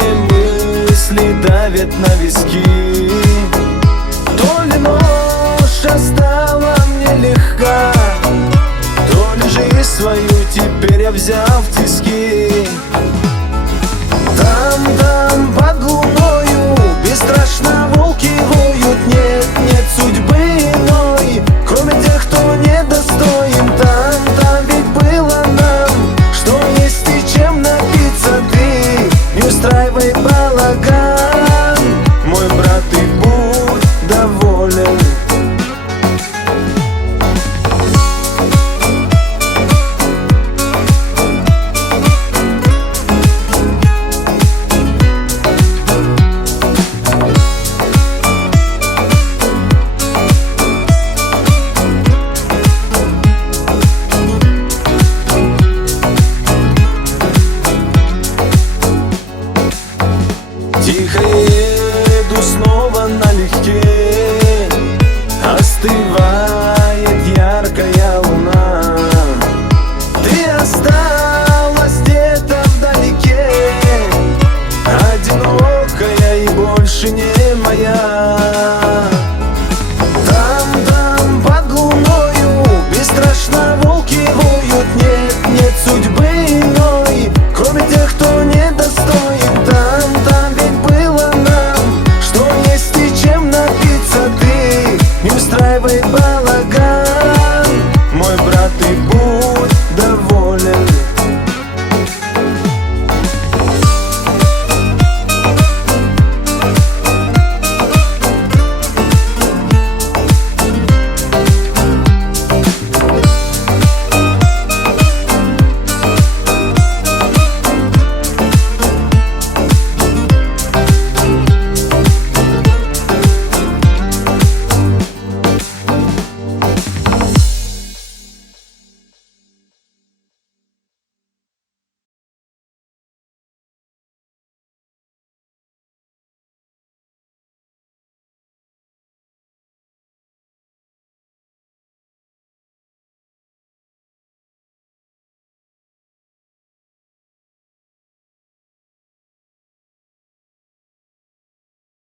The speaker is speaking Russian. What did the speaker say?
Лишние мысли давят на виски. То ли ночь стала мне легка, то ли жизнь свою теперь я взял в тиски. Там под луною бесстрашно волки воют. Нет, нет судьбы иной, кроме тех, кто недостоин. Там ведь было нам, что есть и чем напиться. Ты не устраивай балаган, мой брат, и будь доволен. Тихо еду снова налегке, остывая